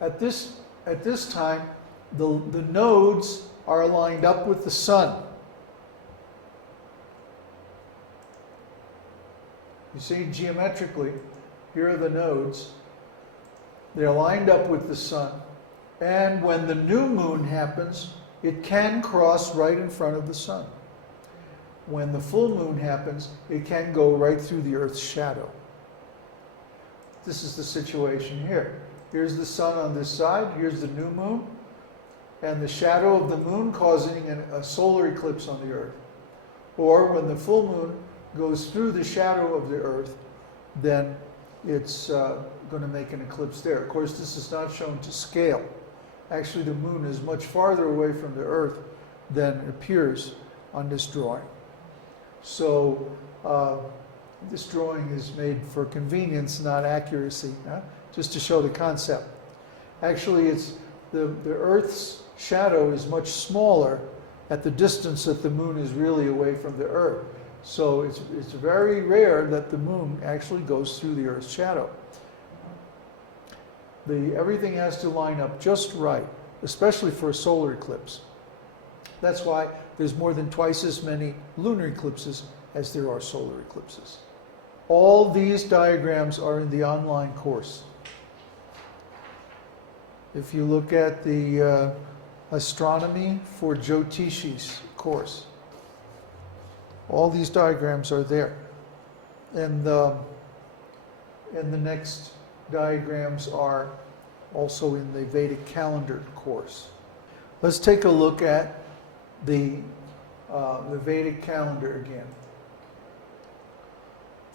At this time, the nodes are lined up with the sun. You see, geometrically, here are the nodes. They're lined up with the sun. And when the new moon happens, it can cross right in front of the sun. When the full moon happens, it can go right through the Earth's shadow. This is the situation here. Here's the sun on this side, here's the new moon, and the shadow of the moon causing a solar eclipse on the Earth. Or when the full moon goes through the shadow of the Earth, then it's going to make an eclipse there. Of course, this is not shown to scale. Actually, the moon is much farther away from the Earth than appears on this drawing. So this drawing is made for convenience, not accuracy, just to show the concept. Actually, it's the Earth's shadow is much smaller at the distance that the moon is really away from the Earth. So it's very rare that the moon actually goes through the Earth's shadow. Everything has to line up just right, especially for a solar eclipse. That's why there's more than twice as many lunar eclipses as there are solar eclipses. All these diagrams are in the online course. If you look at the Astronomy for Jyotish's course, all these diagrams are there. And the next diagrams are also in the Vedic Calendar course. Let's take a look at the Vedic Calendar again.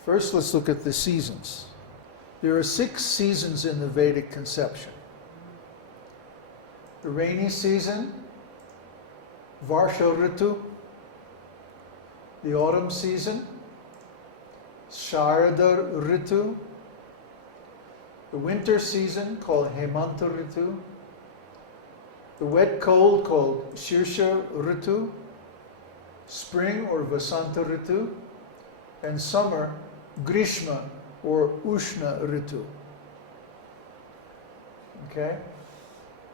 First, let's look at the seasons. There are 6 seasons in the Vedic conception. The rainy season, Varsha Ritu, the autumn season, Sharada Ritu, the winter season called Hemanta Ritu, the wet cold called Shirsha Ritu, spring or Vasanta Ritu, and summer Grishma or Ushna Ritu. Okay?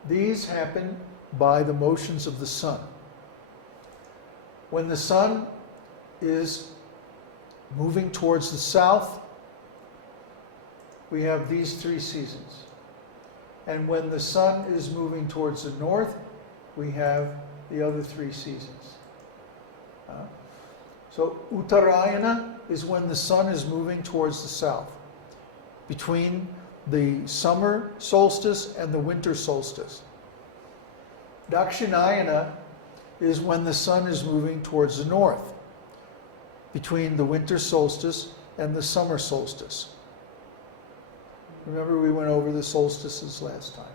These happen by the motions of the sun. When the sun is moving towards the south, we have these 3 seasons. And when the sun is moving towards the north, we have the other 3 seasons. So Uttarayana is when the sun is moving towards the south, between the summer solstice and the winter solstice. Dakshinayana is when the sun is moving towards the north, between the winter solstice and the summer solstice. Remember, we went over the solstices last time.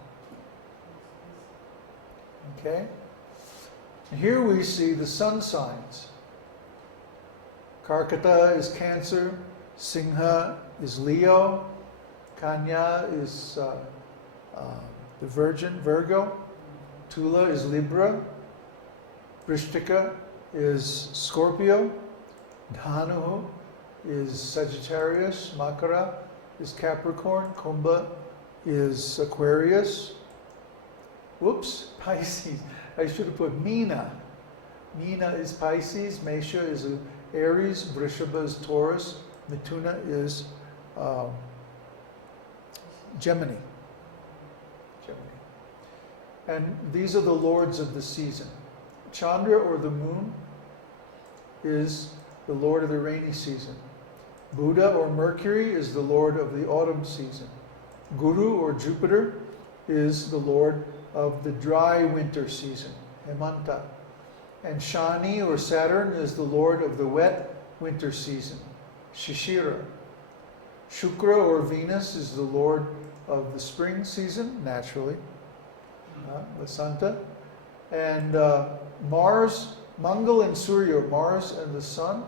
Okay? And here we see the sun signs. Karkata is Cancer, Singha is Leo, Kanya is the Virgin, Virgo, Tula is Libra, Vrishtika is Scorpio, Dhanu is Sagittarius, Makara is Capricorn, Kumbha is Aquarius. Whoops, Pisces. I should have put Meena. Meena is Pisces, Mesha is Aries, Vrishabha is Taurus, Mithuna is Gemini. And these are the lords of the season. Chandra, or the moon, is the lord of the rainy season. Buddha, or Mercury, is the lord of the autumn season. Guru, or Jupiter, is the lord of the dry winter season, Hemanta. And Shani, or Saturn, is the lord of the wet winter season, Shishira. Shukra, or Venus, is the lord of the spring season, naturally, Vasanta. And Mars, Mangal and Surya, Mars and the sun,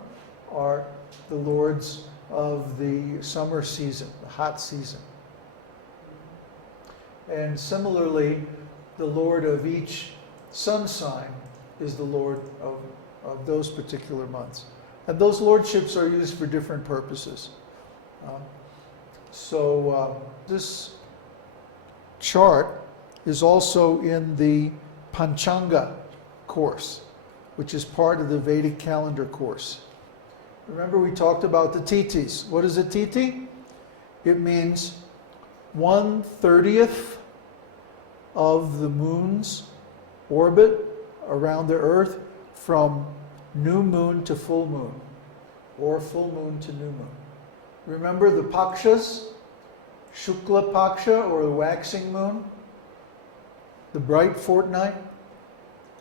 are the lords of the summer season, the hot season. And similarly, the lord of each sun sign is the lord of those particular months. And those lordships are used for different purposes. This chart is also in the Panchanga course, which is part of the Vedic Calendar course. Remember we talked about the titis. What is a titi? It means 1/30th of the moon's orbit around the earth from new moon to full moon, or full moon to new moon. Remember the pakshas? Shukla paksha, or the waxing moon, the bright fortnight,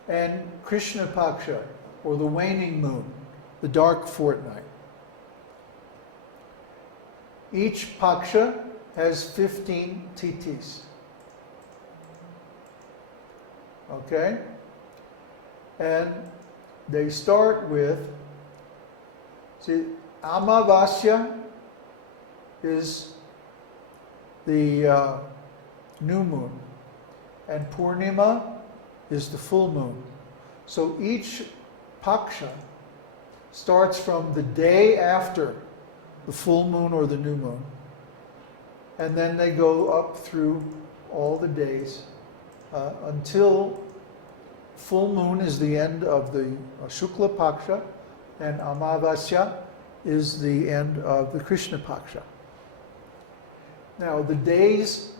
and Krishna paksha, or the waning moon, the dark fortnight. Each paksha has 15 titis. Okay? And they start with, see, Amavasya is the new moon, and Purnima is the full moon. So each paksha starts from the day after the full moon or the new moon, and then they go up through all the days until full moon is the end of the Shukla paksha, and Amavasya is the end of the Krishna paksha. Now, the days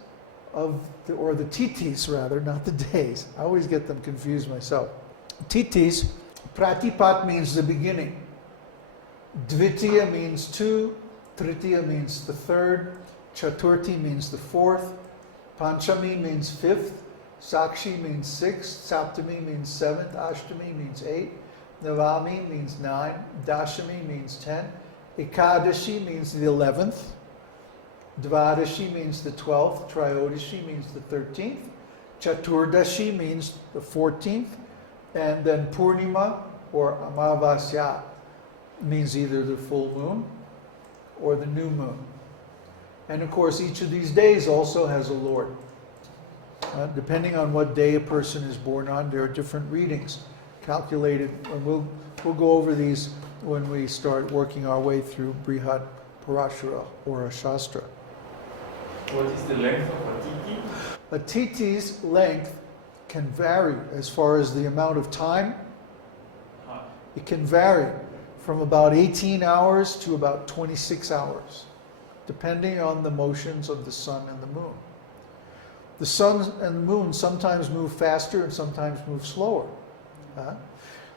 or the titis rather, not the days. I always get them confused myself. Titis, pratipat means the beginning. Dvitiya means 2. Tritiya means the 3rd. Chaturthi means the 4th. Panchami means 5th. Sakshi means 6th. Saptami means 7th. Ashtami means 8th. Navami means 9. Dashami means 10. Ekadashi means the 11th. Dvadashi means the 12th, Triyodashi means the 13th, Chaturdashi means the 14th, and then Purnima or Amavasya means either the full moon or the new moon. And of course, each of these days also has a lord. Depending on what day a person is born on, there are different readings calculated, and we'll go over these when we start working our way through Brihad Parashara or a Shastra. What is the length of a titi? A titi's length can vary as far as the amount of time. It can vary from about 18 hours to about 26 hours, depending on the motions of the sun and the moon. The sun and the moon sometimes move faster and sometimes move slower.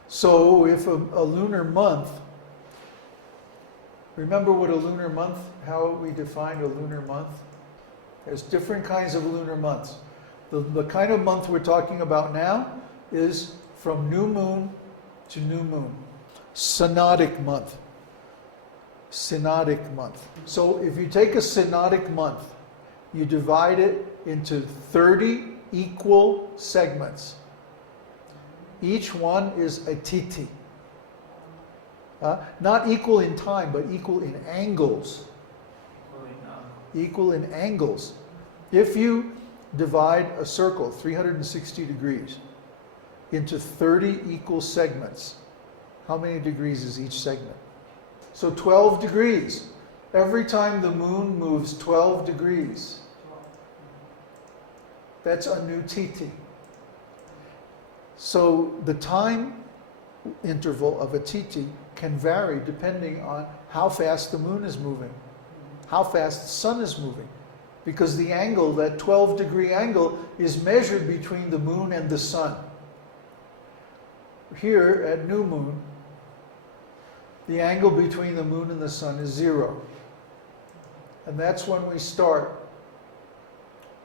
So if a lunar month, remember what a lunar month, how we define a lunar month? There's different kinds of lunar months. The kind of month we're talking about now is from new moon to new moon. Synodic month. Synodic month. So if you take a synodic month, you divide it into 30 equal segments. Each one is a titi. Not equal in time, but equal in angles. Equal in angles. If you divide a circle, 360 degrees, into 30 equal segments, how many degrees is each segment? So 12 degrees. Every time the moon moves 12 degrees, that's a new titi. So the time interval of a titi can vary depending on how fast the moon is moving, how fast the sun is moving. Because the angle, that 12-degree angle, is measured between the moon and the sun. Here at new moon, the angle between the moon and the sun is 0. And that's when we start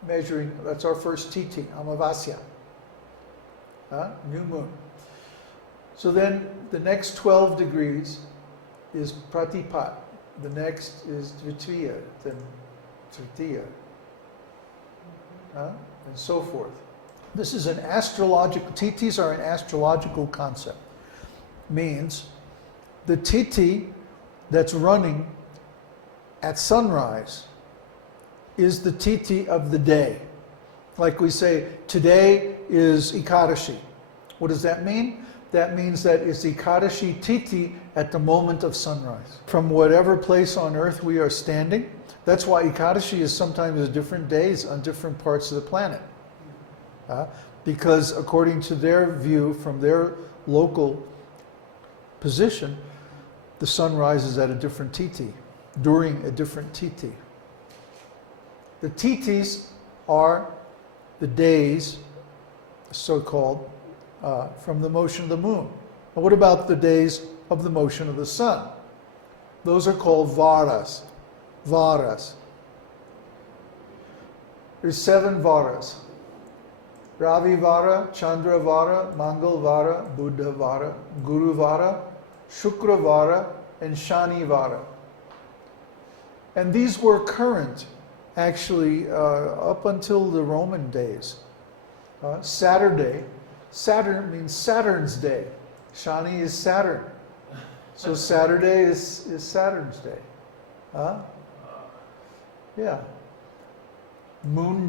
measuring, that's our first titi, Amavasya. New moon. So then the next 12 degrees is Pratipat. The next is Dvitiya, then Tritiya, and so forth. This is an astrological, titis are an astrological concept. Means the titi that's running at sunrise is the titi of the day. Like we say, today is Ekadashi. What does that mean? that means that it's Ekadashi Titi at the moment of sunrise. From whatever place on earth we are standing, that's why Ekadashi is sometimes different days on different parts of the planet. Because according to their view, from their local position, the sun rises at a different titi, during a different titi. The titis are the days, so-called, from the motion of the moon. Now, what about the days of the motion of the sun? Those are called varas. Varas. There's 7 varas. Ravi Vara, Chandra Vara, Mangal Vara, Buddha Vara, Guru Vara, Shukra Vara, and Shani Vara. And these were current, actually, up until the Roman days. Saturday, Saturn means Saturn's day. Shani is Saturn. So Saturday is Saturn's day. Yeah. Moon